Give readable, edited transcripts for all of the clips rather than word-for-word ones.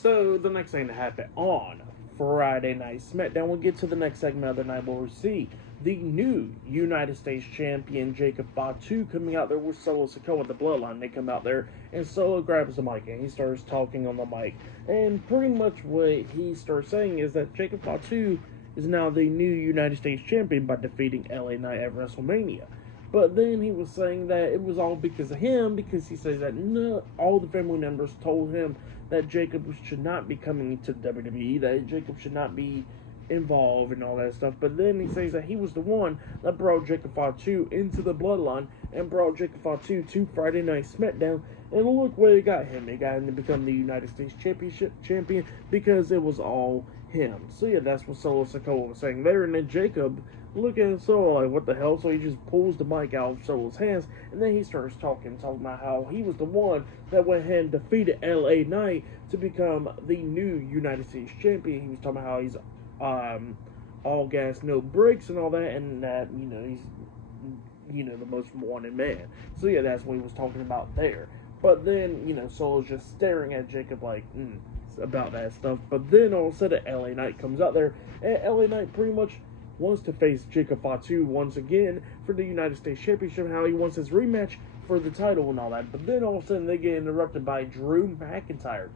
So the next thing to happen on Friday Night SmackDown, we'll get to the next segment of the night where we see the new United States Champion Jacob Fatu coming out there with Solo Sikoa, the Bloodline. They come out there and Solo grabs the mic and he starts talking on the mic. And pretty much what he starts saying is that Jacob Fatu is now the new United States Champion by defeating LA Knight at WrestleMania. But then he was saying that it was all because of him, because he says that all the family members told him that Jacob should not be coming to WWE, that Jacob should not be involved and all that stuff. But then he says that he was the one that brought Jacob Fatu into the Bloodline and brought Jacob Fatu to Friday Night SmackDown. And look where it got him. It got him to become the United States Championship champion because it was all him. So yeah, that's what Solo Sikoa was saying there. And then Jacob looking at Solo like, what the hell? So he just pulls the mic out of Solo's hands, and then he starts talking about how he was the one that went ahead and defeated LA Knight to become the new United States Champion. He was talking about how he's all gas, no brakes, and all that, and that, he's, the most wanted man. So yeah, that's what he was talking about there. But then, Solo's just staring at Jacob like, about that stuff. But then all of a sudden, LA Knight comes out there, and LA Knight pretty much wants to face Jacob Fatu once again for the United States Championship, how he wants his rematch for the title and all that. But then all of a sudden they get interrupted by Drew McIntyre.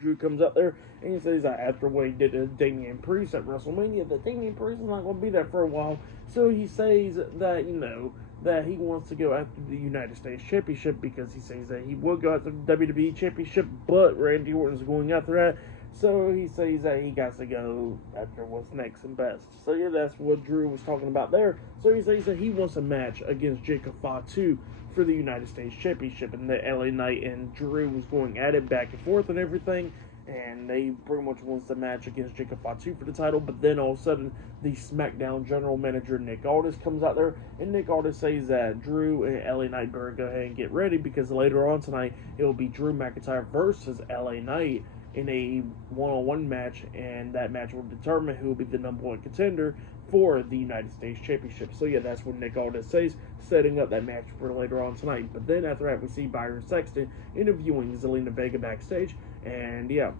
Drew comes up there and he says that after what he did to Damian Priest at WrestleMania, that Damian Priest is not going to be there for a while. So he says that, that he wants to go after the United States Championship because he says that he will go after the WWE Championship, but Randy Orton's going after that. So he says that he got to go after what's next and best. So yeah, that's what Drew was talking about there. So he says that he wants a match against Jacob Fatu for the United States Championship, and the LA Knight and Drew was going at it back and forth and everything. And they pretty much wants the match against Jacob Fatu for the title. But then all of a sudden, the SmackDown general manager Nick Aldis comes out there, and Nick Aldis says that Drew and LA Knight better go ahead and get ready because later on tonight it will be Drew McIntyre versus LA Knight in a one-on-one match, and that match will determine who will be the number one contender for the United States Championship. So yeah, that's what Nick Aldis says, setting up that match for later on tonight. But then after that, we see Byron Saxton interviewing Zelina Vega backstage, and yeah,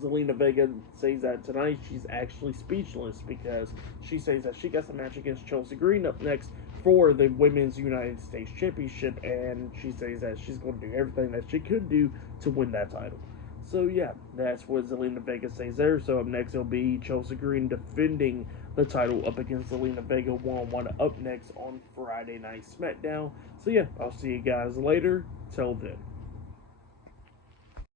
Zelina Vega says that tonight she's actually speechless because she says that she gets a match against Chelsea Green up next for the Women's United States Championship, and she says that she's going to do everything that she could do to win that title. So yeah, that's what Zelina Vega says there. So up next it'll be Chelsea Green defending the title up against Zelina Vega one-on-one up next on Friday Night SmackDown. So yeah, I'll see you guys later. Till then.